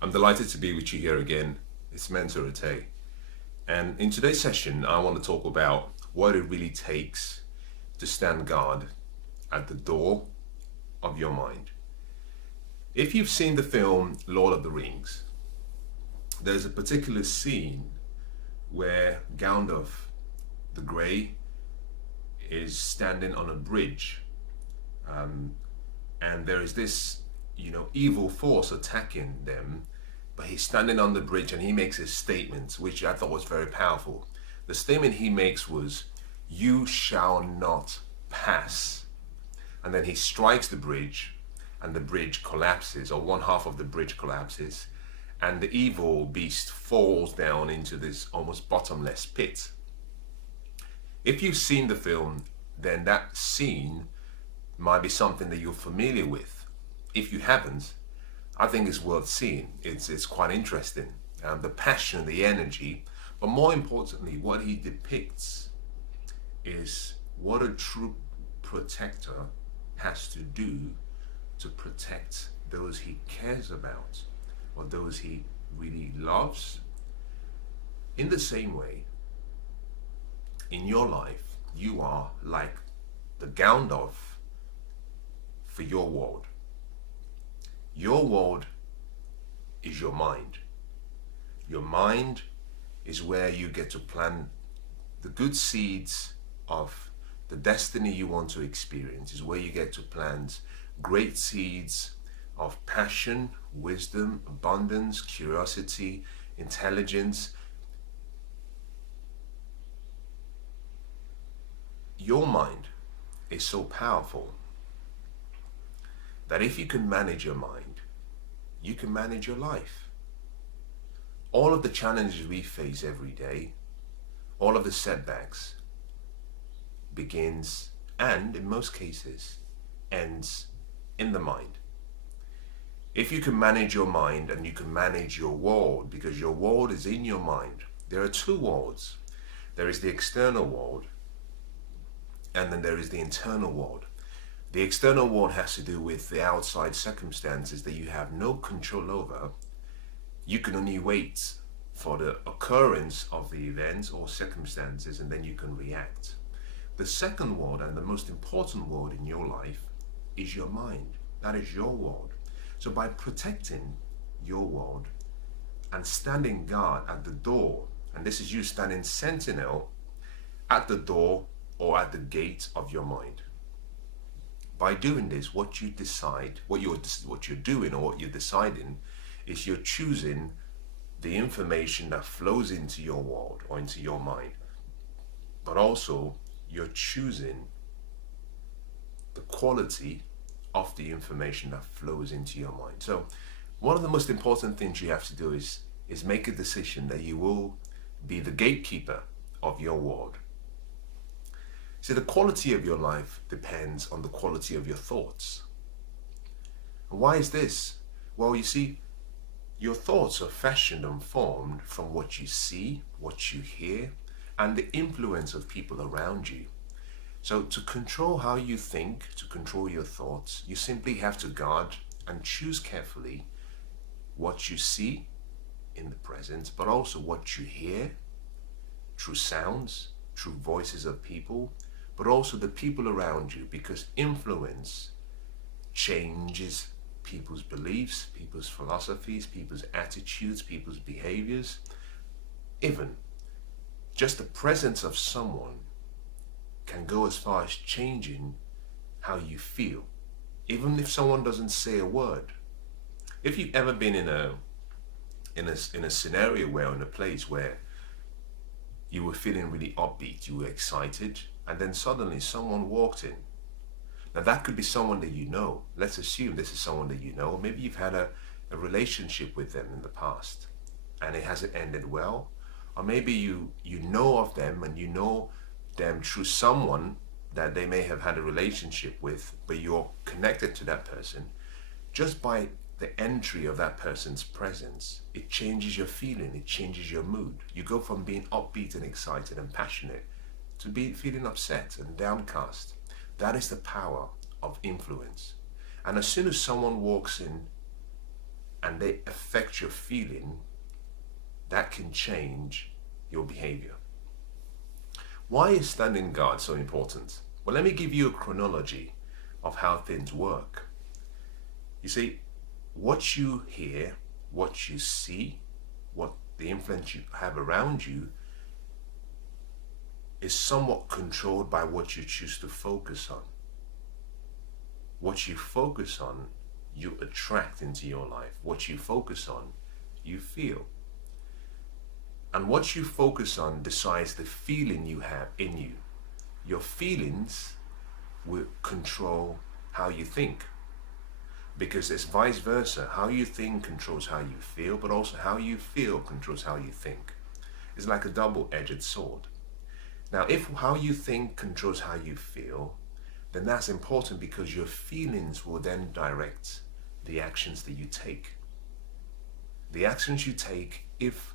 I'm delighted to be with you here again. It's Mensah Oteh. And in today's session, I want to talk about what it really takes to stand guard at the door of your mind. If you've seen the film Lord of the Rings, there's a particular scene where Gandalf the Grey is standing on a bridge, and there is this, evil force attacking them, but he's standing on the bridge and he makes a statement which I thought was very powerful. The statement he makes was, "You shall not pass." And then he strikes the bridge and the bridge collapses, or one half of the bridge collapses, and the evil beast falls down into this almost bottomless pit. If you've seen the film, then that scene might be something that you're familiar with. If you haven't, I think it's worth seeing. It's quite interesting. The passion, the energy, but more importantly, what he depicts is what a true protector has to do to protect those he cares about or those he really loves. In the same way, in your life, you are like the Gandalf for your world. Your world is your mind. Your mind is where you get to plant the good seeds of the destiny you want to experience, is where you get to plant great seeds of passion, wisdom, abundance, curiosity, intelligence. Your mind is so powerful that if you can manage your mind, you can manage your life. All of the challenges we face every day, all of the setbacks, begins and in most cases ends in the mind. If you can manage your mind and you can manage your world, because your world is in your mind. There are two worlds. There is the external world and then there is the internal world. The external world has to do with the outside circumstances that you have no control over. You can only wait for the occurrence of the events or circumstances and then you can react. The second world, and the most important world in your life, is your mind. That is your world. So by protecting your world and standing guard at the door, and this is you standing sentinel at the door or at the gate of your mind. By doing this, what you decide, what you're doing or what you're deciding is you're choosing the information that flows into your world or into your mind, but also you're choosing the quality of the information that flows into your mind. So one of the most important things you have to do is make a decision that you will be the gatekeeper of your world. See, the quality of your life depends on the quality of your thoughts. And why is this? Well, you see, your thoughts are fashioned and formed from what you see, what you hear, and the influence of people around you. So to control how you think, to control your thoughts, you simply have to guard and choose carefully what you see in the present, but also what you hear through sounds, through voices of people, but also the people around you, because influence changes people's beliefs, people's philosophies, people's attitudes, people's behaviors. Even just the presence of someone can go as far as changing how you feel, even if someone doesn't say a word. If you've ever been in a scenario where, in a place where you were feeling really upbeat, you were excited, and then suddenly someone walked in. Now that could be someone that you know. Let's assume this is someone that you know. Maybe you've had a relationship with them in the past and it hasn't ended well. Or maybe you know of them and you know them through someone that they may have had a relationship with, but you're connected to that person. Just by the entry of that person's presence, it changes your feeling, it changes your mood. You go from being upbeat and excited and passionate to be feeling upset and downcast. That is the power of influence. And as soon as someone walks in and they affect your feeling, that can change your behavior. Why is standing guard so important? Well, let me give you a chronology of how things work. You see, what you hear, what you see, what the influence you have around you is somewhat controlled by what you choose to focus on. What you focus on, you attract into your life. What you focus on, you feel. And what you focus on decides the feeling you have in you. Your feelings will control how you think. Because it's vice versa. How you think controls how you feel, but also how you feel controls how you think. It's like a double-edged sword. Now, if how you think controls how you feel, then that's important because your feelings will then direct the actions that you take. The actions you take, if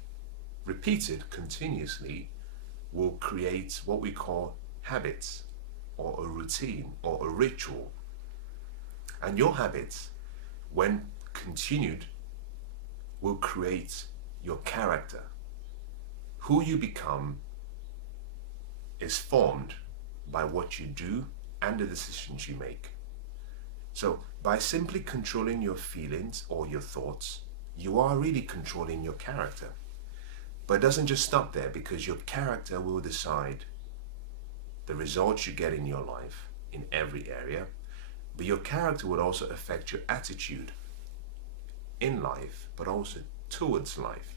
repeated continuously, will create what we call habits or a routine or a ritual. And your habits, when continued, will create your character. Who you become is formed by what you do and the decisions you make. So by simply controlling your feelings or your thoughts, you are really controlling your character. But it doesn't just stop there, because your character will decide the results you get in your life in every area, but your character will also affect your attitude in life, but also towards life.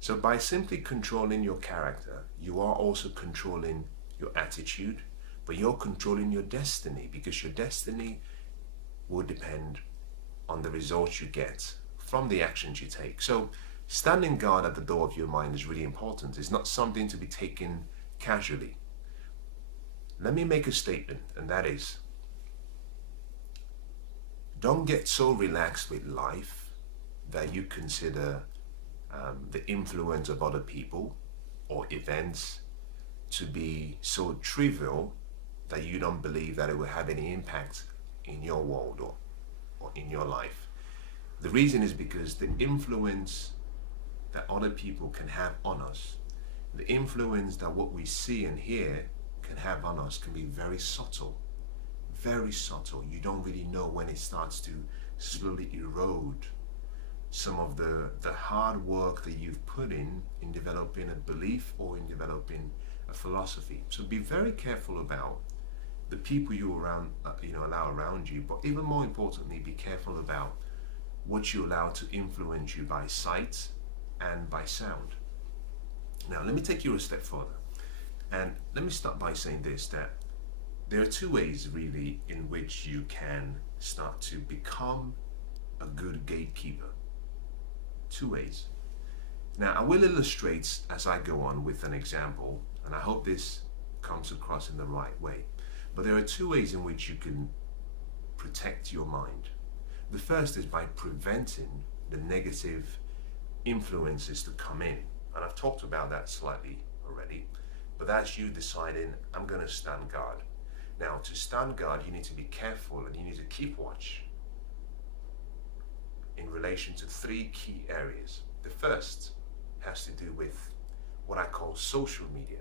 So by simply controlling your character, you are also controlling your attitude, but you're controlling your destiny, because your destiny will depend on the results you get from the actions you take. So standing guard at the door of your mind is really important. It's not something to be taken casually. Let me make a statement, and that is, don't get so relaxed with life that you consider the influence of other people or events to be so trivial that you don't believe that it will have any impact in your world or in your life. The reason is because the influence that other people can have on us, the influence that what we see and hear can have on us, can be very subtle. Very subtle. You don't really know when it starts to slowly erode some of the hard work that you've put in developing a belief or in developing a philosophy. So be very careful about the people you allow around you, but even more importantly, be careful about what you allow to influence you by sight and by sound. Now, let me take you a step further, and let me start by saying this, that there are two ways really in which you can start to become a good gatekeeper. Two ways. Now, I will illustrate as I go on with an example, and I hope this comes across in the right way. But there are two ways in which you can protect your mind. The first is by preventing the negative influences to come in. And I've talked about that slightly already, but that's you deciding, I'm going to stand guard. Now, to stand guard, you need to be careful and you need to keep watch in relation to three key areas. The first has to do with what I call social media.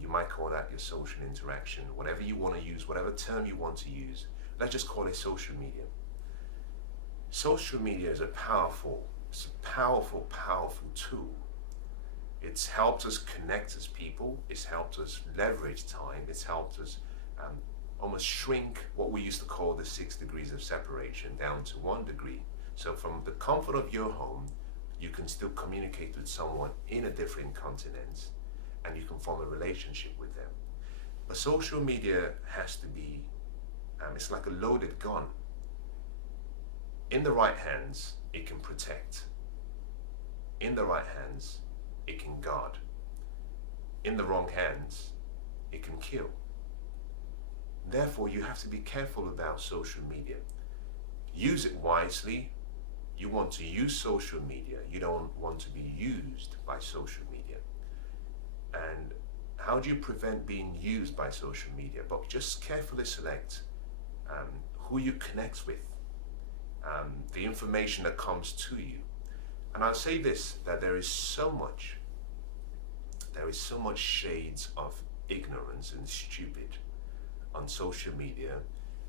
You might call that your social interaction, whatever you want to use, whatever term you want to use. Let's just call it social media. Social media is a powerful tool. It's helped us connect as people. It's helped us leverage time. It's helped us almost shrink what we used to call the 6 degrees of separation down to 1 degree. So from the comfort of your home, you can still communicate with someone in a different continent, and you can form a relationship with them. But social media has to be, it's like a loaded gun. In the right hands, it can protect. In the right hands, it can guard. In the wrong hands, it can kill. Therefore, you have to be careful about social media. Use it wisely. You want to use social media. You don't want to be used by social media. And how do you prevent being used by social media? But just carefully select who you connect with. the information that comes to you. And I'll say this, that there is so much shades of ignorance and stupid on social media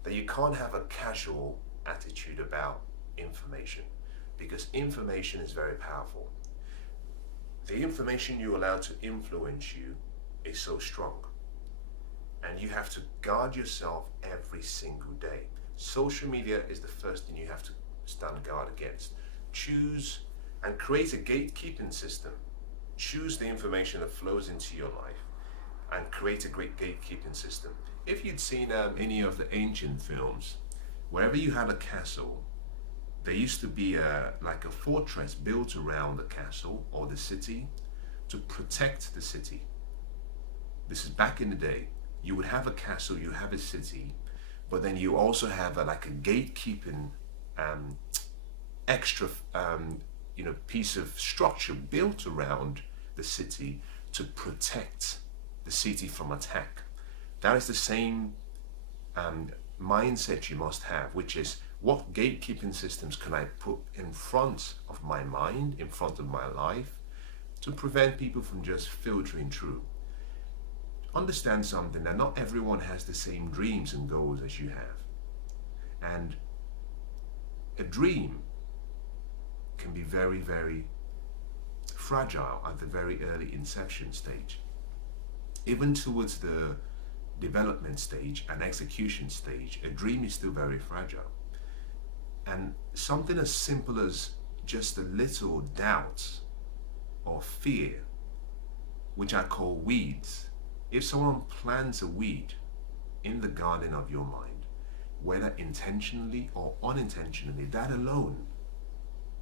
that you can't have a casual attitude about information, because information is very powerful. The information you allow to influence you is so strong, and you have to guard yourself every single day. Social media is the first thing you have to stand guard against. Choose and create a gatekeeping system. Choose the information that flows into your life and create a great gatekeeping system. If you'd seen any of the ancient films, wherever you had a castle, there used to be like a fortress built around the castle or the city to protect the city. This is back in the day. You would have a castle, you have a city, but then you also have like a gatekeeping extra piece of structure built around the city to protect the city from attack. That is the same mindset you must have, which is, what gatekeeping systems can I put in front of my mind, in front of my life, to prevent people from just filtering through? Understand something, that not everyone has the same dreams and goals as you have. And a dream can be very, very fragile at the very early inception stage. Even towards the development stage and execution stage, a dream is still very fragile. And something as simple as just a little doubt or fear, which I call weeds. If someone plants a weed in the garden of your mind, whether intentionally or unintentionally, that alone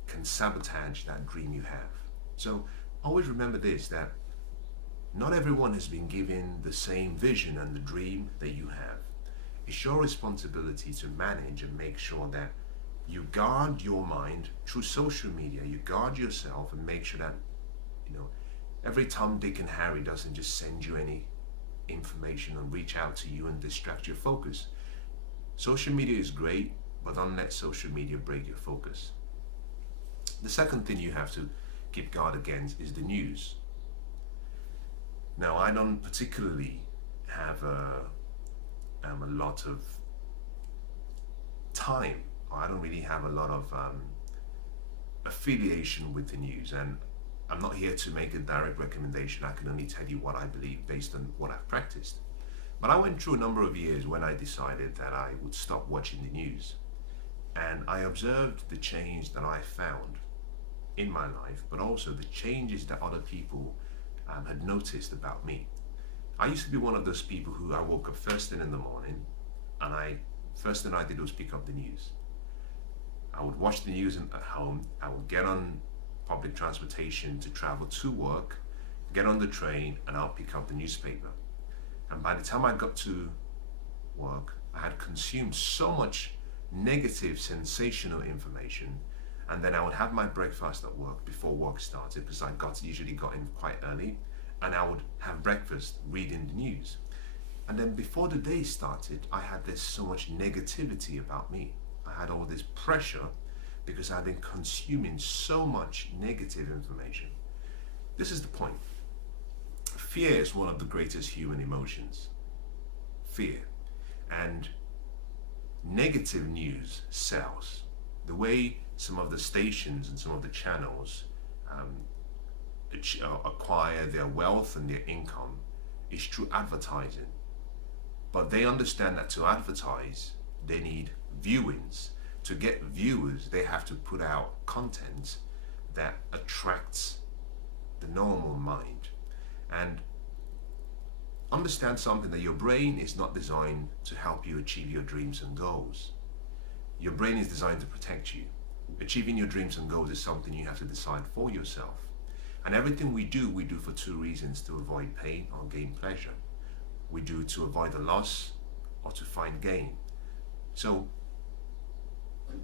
can sabotage that dream you have. So always remember this, that not everyone has been given the same vision and the dream that you have. It's your responsibility to manage and make sure that you guard your mind through social media. You guard yourself and make sure that, every Tom, Dick and Harry doesn't just send you any information and reach out to you and distract your focus. Social media is great, but don't let social media break your focus. The second thing you have to keep guard against is the news. Now, I don't particularly have a lot of time. I don't really have a lot of affiliation with the news, and I'm not here to make a direct recommendation. I can only tell you what I believe based on what I've practiced. But I went through a number of years when I decided that I would stop watching the news, and I observed the change that I found in my life, but also the changes that other people had noticed about me. I used to be one of those people who I woke up first thing in the morning, and first thing I did was pick up the news. I would watch the news at home. I would get on public transportation to travel to work, get on the train, and I'll pick up the newspaper. And by the time I got to work, I had consumed so much negative, sensational information, and then I would have my breakfast at work before work started, because I usually got in quite early, and I would have breakfast reading the news. And then before the day started, I had so much negativity about me. I had all this pressure because I've been consuming so much negative information. This is the point. Fear is one of the greatest human emotions. Fear. And negative news sells. The way some of the stations and some of the channels acquire their wealth and their income is through advertising. But they understand that to advertise, they need viewings. To get viewers, they have to put out content that attracts the normal mind. And understand something, that your brain is not designed to help you achieve your dreams and goals. Your brain is designed to protect you. Achieving your dreams and goals is something you have to decide for yourself. And everything we do for two reasons: to avoid pain or gain pleasure. We do to avoid a loss or to find gain. So,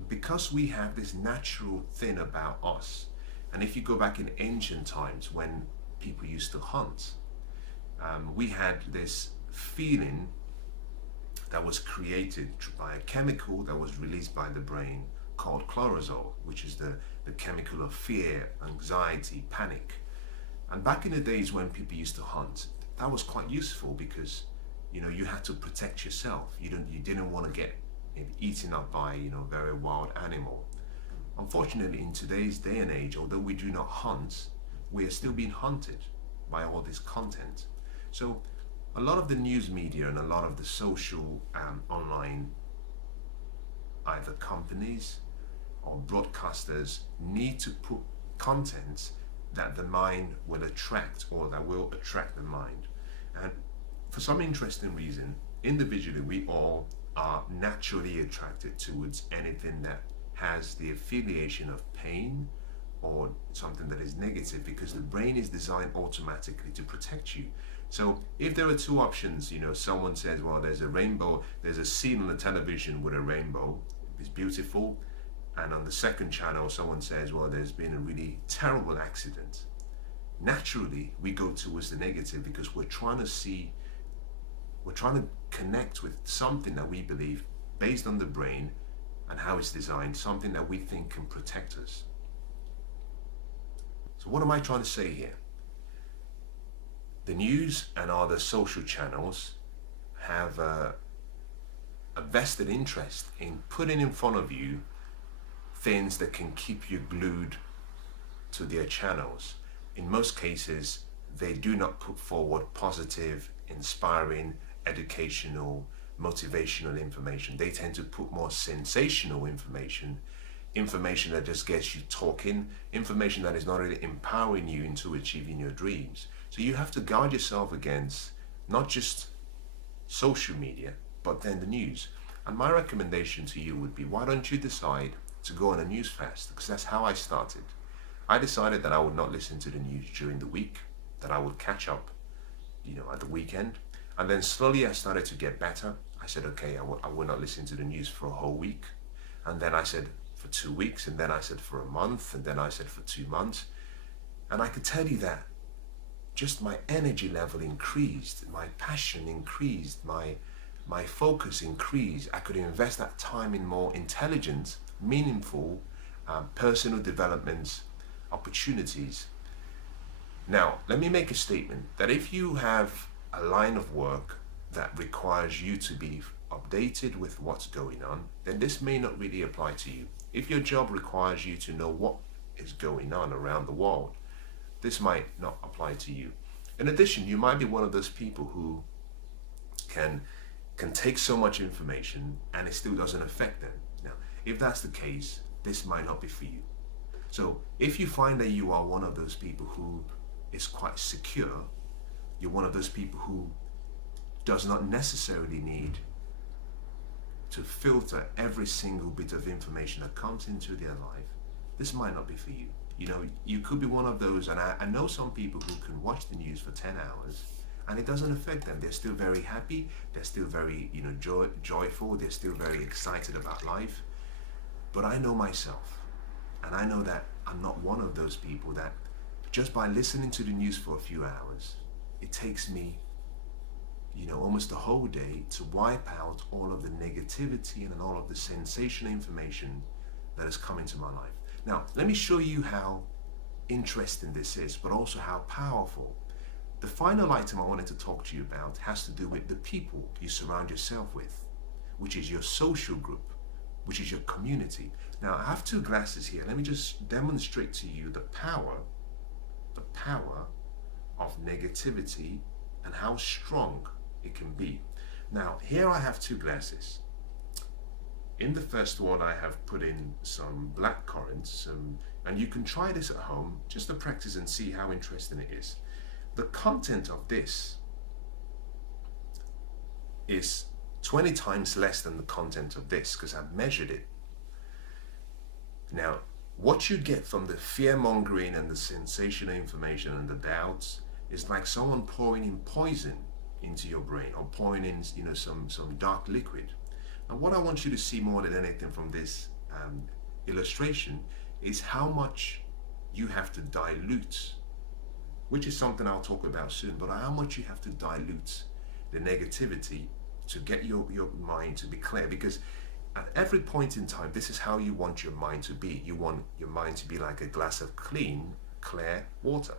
because we have this natural thing about us, and if you go back in ancient times when people used to hunt, we had this feeling that was created by a chemical that was released by the brain called cortisol, which is the chemical of fear, anxiety, panic. And back in the days when people used to hunt, that was quite useful because you had to protect yourself. You didn't want to get maybe eaten up by a very wild animal. Unfortunately, in today's day and age, although we do not hunt, we are still being hunted by all this content. So a lot of the news media and a lot of the social online either companies or broadcasters need to put content that the mind will attract, or that will attract the mind. And for some interesting reason, individually we all are naturally attracted towards anything that has the affiliation of pain or something that is negative, because the brain is designed automatically to protect you. So if there are two options, someone says, well, there's a rainbow, there's a scene on the television with a rainbow, it's beautiful, and on the second channel someone says, well, there's been a really terrible accident. Naturally we go towards the negative because we're trying to connect with something that we believe, based on the brain and how it's designed, something that we think can protect us. So what am I trying to say here? The news and other social channels have a vested interest in putting in front of you things that can keep you glued to their channels. In most cases, they do not put forward positive, inspiring, educational, motivational information. They tend to put more sensational information that just gets you talking, information that is not really empowering you into achieving your dreams. So you have to guard yourself against not just social media, but then the news. And my recommendation to you would be, why don't you decide to go on a news fast? Because that's how I started. I decided that I would not listen to the news during the week, that I would catch up, at the weekend. And then slowly I started to get better. I said, okay, I will not listen to the news for a whole week. And then I said for 2 weeks, and then I said for a month, and then I said for 2 months. And I could tell you that just my energy level increased, my passion increased, my focus increased. I could invest that time in more intelligent, meaningful, personal development opportunities. Now, let me make a statement that if you have a line of work that requires you to be updated with what's going on, then this may not really apply to you. If your job requires you to know what is going on around the world, this might not apply to you. In addition, you might be one of those people who can take so much information and it still doesn't affect them. Now, if that's the case, this might not be for you. So if you find that you are one of those people who is quite secure, you're one of those people who does not necessarily need to filter every single bit of information that comes into their life, this might not be for you. You could be one of those, and I know some people who can watch the news for 10 hours and it doesn't affect them. They're still very happy, they're still very joyful, they're still very excited about life. But I know myself, and I know that I'm not one of those people that just by listening to the news for a few hours, it takes me almost the whole day to wipe out all of the negativity and all of the sensational information that has come into my life. Now, let me show you how interesting this is, but also how powerful. The final item I wanted to talk to you about has to do with the people you surround yourself with, which is your social group, which is your community. Now, I have 2 glasses here. Let me just demonstrate to you the power of negativity and how strong it can be. Now, here I have 2 glasses. In the first one, I have put in some black currants, and you can try this at home just to practice and see how interesting it is. The content of this is 20 times less than the content of this because I've measured it. Now, what you get from the fear-mongering and the sensational information and the doubts is like someone pouring in poison into your brain, or pouring in some dark liquid. And what I want you to see more than anything from this illustration is how much you have to dilute, which is something I'll talk about soon, but how much you have to dilute the negativity to get your mind to be clear. Because At every point in time, this is how you want your mind to be. You want your mind to be like a glass of clean, clear water.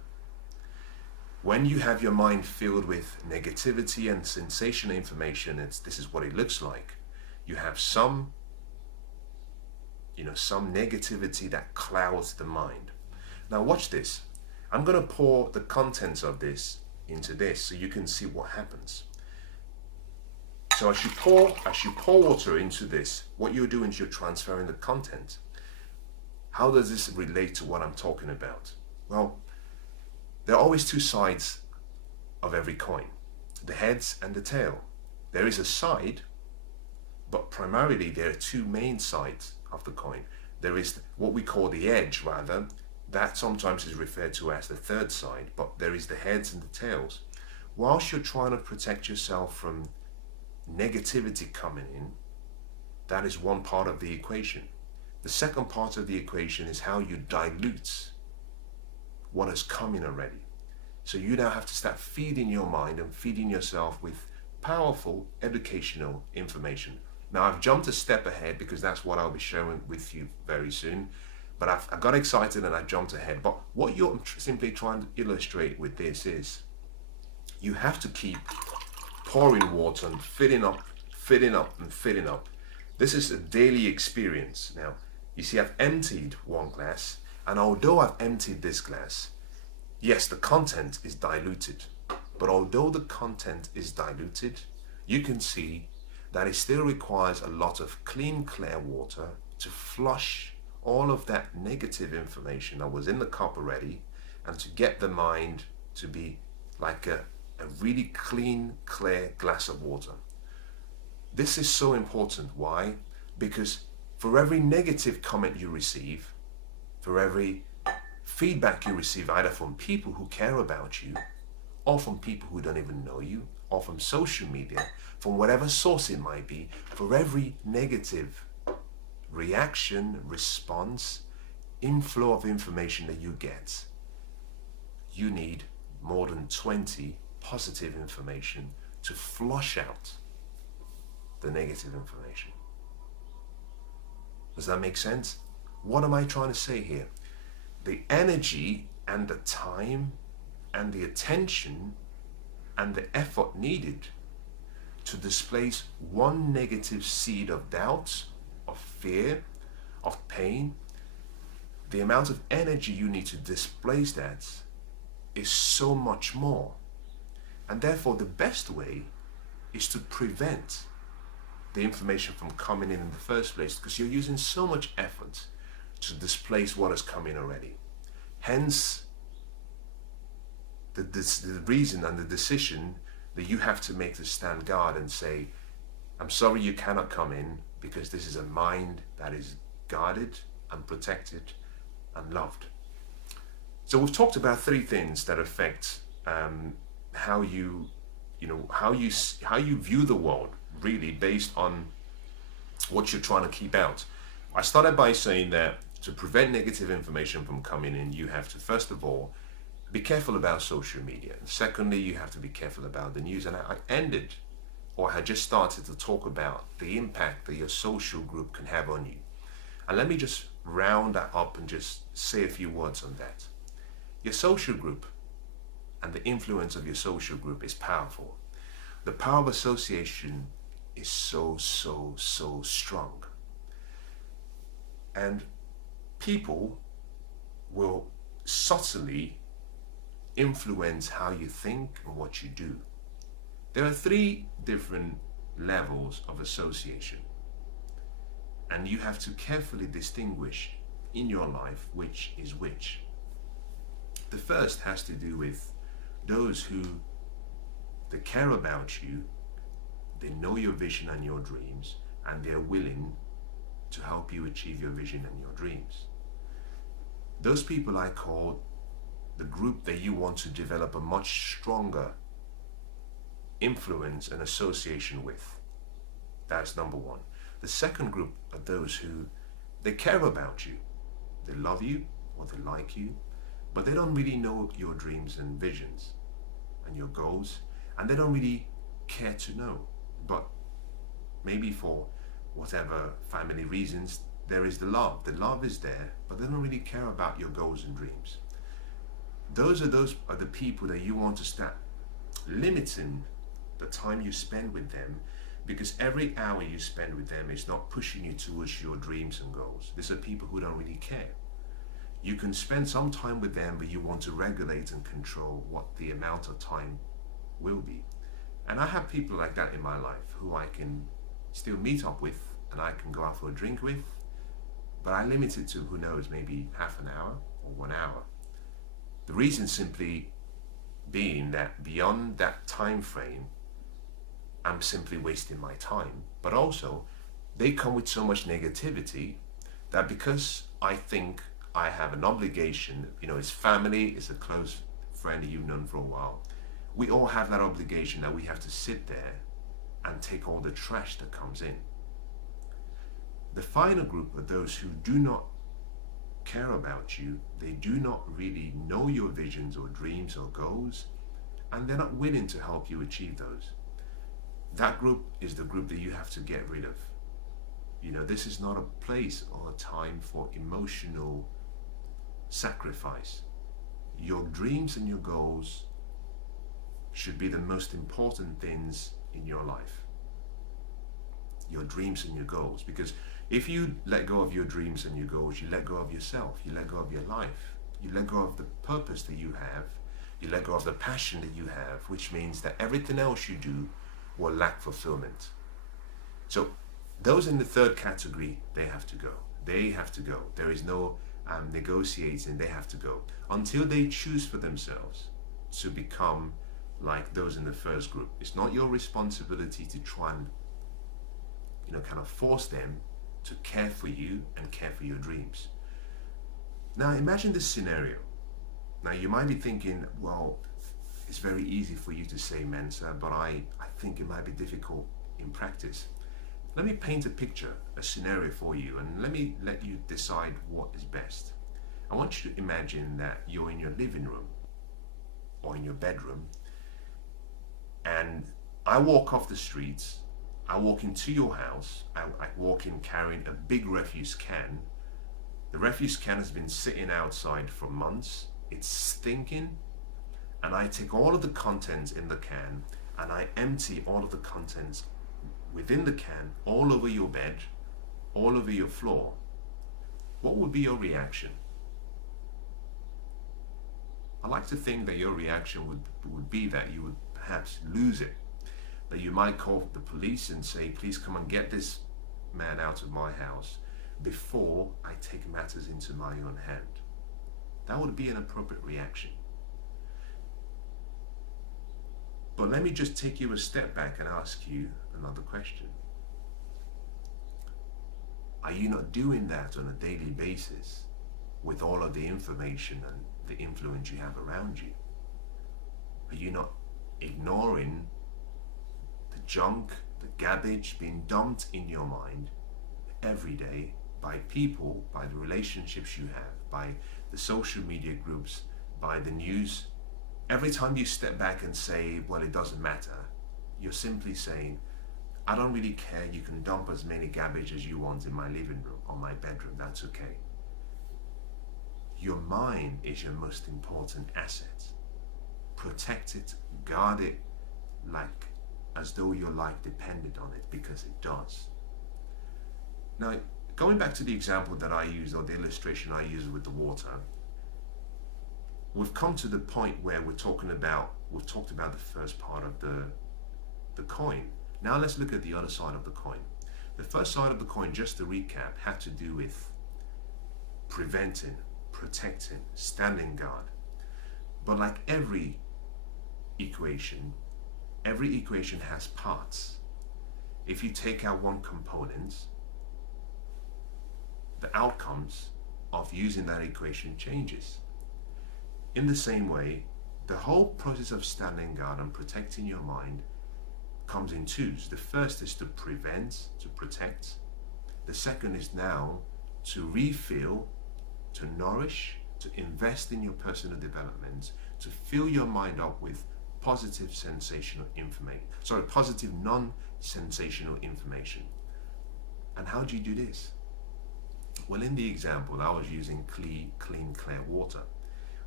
When you have your mind filled with negativity and sensational information, this is what it looks like. You have some negativity that clouds the mind. Now watch this. I'm going to pour the contents of this into this so you can see what happens. So as you pour water into this, what you're doing is you're transferring the content. How does this relate to what I'm talking about? Well, there are always two sides of every coin, the heads and the tail. There is a side, but primarily there are two main sides of the coin. There is what we call the edge, rather. That sometimes is referred to as the third side, but there is the heads and the tails. Whilst you're trying to protect yourself from negativity coming in, that is one part of the equation. The second part of the equation is how you dilute what has come in already. So you now have to start feeding your mind and feeding yourself with powerful educational information. Now I've jumped a step ahead because that's what I'll be sharing with you very soon. But I got excited and I jumped ahead. But what you're simply trying to illustrate with this is you have to keep pouring water and filling up and filling up. This is a daily experience. Now, you see, I've emptied one glass, and although I've emptied this glass, yes, the content is diluted. But although the content is diluted, you can see that it still requires a lot of clean, clear water to flush all of that negative information that was in the cup already, and to get the mind to be like a really clean, clear glass of water. This is so important. Why? Because for every negative comment you receive, for every feedback you receive either from people who care about you, or from people who don't even know you, or from social media, from whatever source it might be, for every negative reaction, response, inflow of information that you get, you need more than 20 positive information to flush out the negative information. Does that make sense? What am I trying to say here? The energy and the time and the attention and the effort needed to displace one negative seed of doubt, of fear, of pain, the amount of energy you need to displace that is so much more. And therefore the best way is to prevent the information from coming in the first place, because you're using so much effort to displace what has come in already. Hence the reason and the decision that you have to make to stand guard and say, I'm sorry, you cannot come in, because this is a mind that is guarded and protected and loved. So we've talked about three things that affect how you view the world, really based on what you're trying to keep out. I started by saying that to prevent negative information from coming in, you have to first of all be careful about social media. And secondly, you have to be careful about the news. And I had just started to talk about the impact that your social group can have on you. And let me just round that up and just say a few words on that. Your social group and the influence of your social group is powerful. The power of association is so strong. And people will subtly influence how you think and what you do. There are three different levels of association, and you have to carefully distinguish in your life which is which. The first has to do with those who they care about you, they know your vision and your dreams, and they're willing to help you achieve your vision and your dreams. Those people I call the group that you want to develop a much stronger influence and association with. That's number one. The second group are those who they care about you. They love you or they like you, but they don't really know your dreams and visions and your goals, and they don't really care to know. But maybe for whatever family reasons, there is the love. The love is there, but they don't really care about your goals and dreams. Those are the people that you want to start limiting the time you spend with them, because every hour you spend with them is not pushing you towards your dreams and goals. These are people who don't really care. You can spend some time with them, but you want to regulate and control what the amount of time will be. And I have people like that in my life who I can still meet up with and I can go out for a drink with, but I limit it to, who knows, maybe half an hour or 1 hour. The reason simply being that beyond that time frame, I'm simply wasting my time. But also, they come with so much negativity that because I think I have an obligation, it's family, it's a close friend that you've known for a while, we all have that obligation that we have to sit there and take all the trash that comes in. The final group are those who do not care about you, they do not really know your visions or dreams or goals, and they're not willing to help you achieve those. That group is the group that you have to get rid of. This is not a place or a time for emotional sacrifice. Your dreams and your goals should be the most important things in your life. Your dreams and your goals. Because if you let go of your dreams and your goals, you let go of yourself, you let go of your life, you let go of the purpose that you have, you let go of the passion that you have, which means that everything else you do will lack fulfillment. So those in the third category, they have to go. They have to go. There is no negotiating. They have to go until they choose for themselves to become like those in the first group. It's not your responsibility to try and kind of force them to care for you and care for your dreams. Now imagine this scenario. Now you might be thinking, well, it's very easy for you to say, Mensah, but I think it might be difficult in practice. Let me paint a picture, a scenario for you, and let you decide what is best. I want you to imagine that you're in your living room or in your bedroom, and I walk off the streets, I walk into your house, I walk in carrying a big refuse can. The refuse can has been sitting outside for months, it's stinking, and I take all of the contents in the can and I empty all of the contents within the can all over your bed, all over your floor. What would be your reaction? I like to think that your reaction would be that you would perhaps lose it, that you might call the police and say, please come and get this man out of my house before I take matters into my own hand. That would be an appropriate reaction. But let me just take you a step back and ask you another question. Are you not doing that on a daily basis with all of the information and the influence you have around you? Are you not ignoring the junk, the garbage being dumped in your mind every day by people, by the relationships you have, by the social media groups, by the news? Every time you step back and say, well, it doesn't matter, you're simply saying, I don't really care, you can dump as many garbage as you want in my living room or my bedroom, that's okay. Your mind is your most important asset. Protect it, guard it, like as though your life depended on it, because it does. Now, going back to the example that I used, or the illustration I used with the water, we've come to the point where we've talked about the first part of the coin. Now let's look at the other side of the coin. The first side of the coin, just to recap, had to do with preventing, protecting, standing guard. But like every equation has parts. If you take out one component, the outcomes of using that equation changes. In the same way, the whole process of standing guard and protecting your mind comes in twos. The first is to prevent, to protect. The second is now to refill, to nourish, to invest in your personal development, to fill your mind up with positive sensational information. Positive non-sensational information. And how do you do this? Well, in the example, I was using clean, clear water.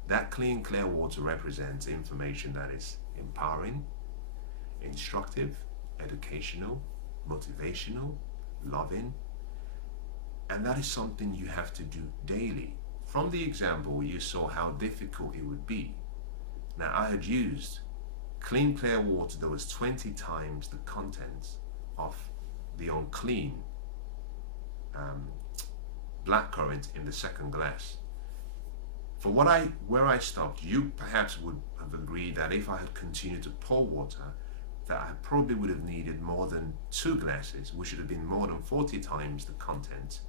That clean, clear water represents information that is empowering, instructive, educational, motivational, loving, and that is something you have to do daily. From the example, you saw how difficult it would be. Now, I had used clean, clear water that was 20 times the contents of the unclean blackcurrant in the second glass. For where I stopped, you perhaps would have agreed that if I had continued to pour water, that I probably would have needed more than 2 glasses, which would have been more than 40 times the content,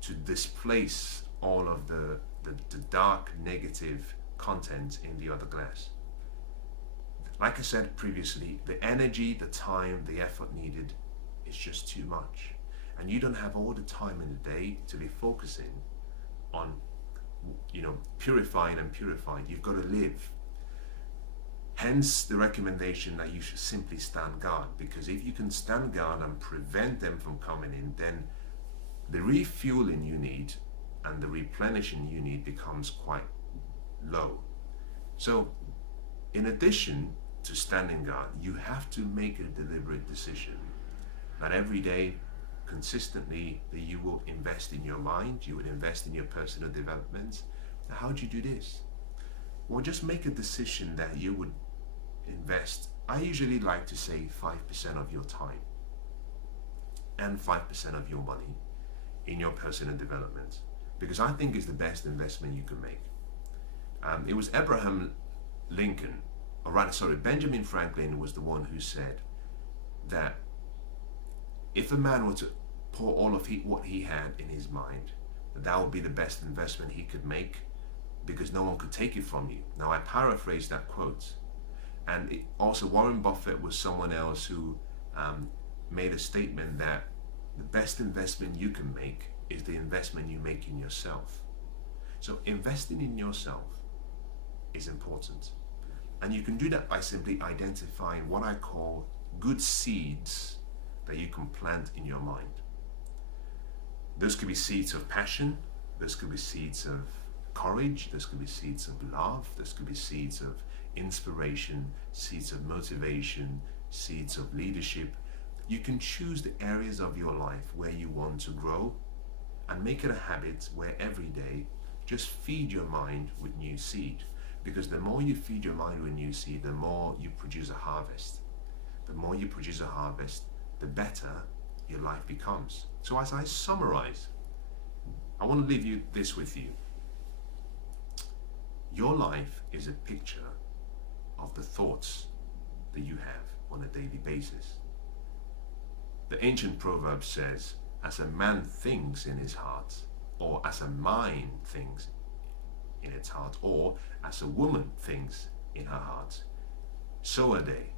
to displace all of the dark negative content in the other glass. Like I said previously, the energy, the time, the effort needed is just too much. And you don't have all the time in the day to be focusing on, purifying and purifying. You've got to live. Hence the recommendation that you should simply stand guard, because if you can stand guard and prevent them from coming in, then the refueling you need and the replenishing you need becomes quite low. So in addition to standing guard, you have to make a deliberate decision that every day, consistently, that you will invest in your mind, you will invest in your personal development. Now, how do you do this? Well, just make a decision that you would invest, I usually like to say 5% of your time and 5% of your money in your personal development, because I think it's the best investment you can make. It was Benjamin Franklin was the one who said that if a man were to pour all of what he had in his mind, that would be the best investment he could make, because no one could take it from you. Now, I paraphrase that quote. And also Warren Buffett was someone else who made a statement that the best investment you can make is the investment you make in yourself. So investing in yourself is important. And you can do that by simply identifying what I call good seeds that you can plant in your mind. Those could be seeds of passion, those could be seeds of courage, those could be seeds of love, those could be seeds of inspiration, seeds of motivation, seeds of leadership. You can choose the areas of your life where you want to grow and make it a habit where every day just feed your mind with new seed. Because the more you feed your mind with new seed, the more you produce a harvest. The more you produce a harvest, the better your life becomes. So as I summarize, I want to leave this with you. Your life is a picture of the thoughts that you have on a daily basis. The ancient proverb says, as a man thinks in his heart, or as a mind thinks in its heart, or as a woman thinks in her heart, so are they.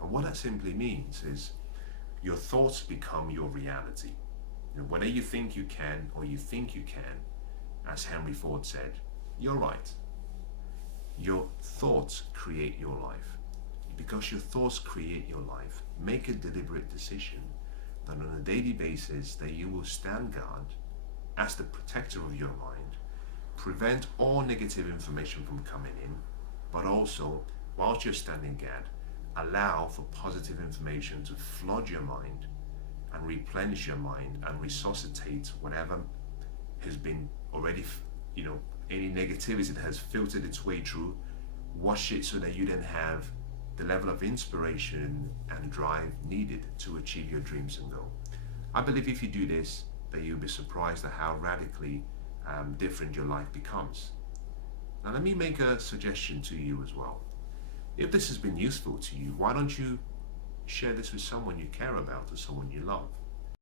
And what that simply means is your thoughts become your reality. Whether you think you can or you think you can, as Henry Ford said, you're right. Your thoughts create your life. Because your thoughts create your life, make a deliberate decision that on a daily basis that you will stand guard as the protector of your mind, prevent all negative information from coming in, but also, whilst you're standing guard, allow for positive information to flood your mind and replenish your mind and resuscitate whatever has been already, any negativity that has filtered its way through. Wash it so that you then have the level of inspiration and drive needed to achieve your dreams and goal. I believe if you do this, that you'll be surprised at how radically different your life becomes. Now let me make a suggestion to you as well. If this has been useful to you, why don't you share this with someone you care about or someone you love?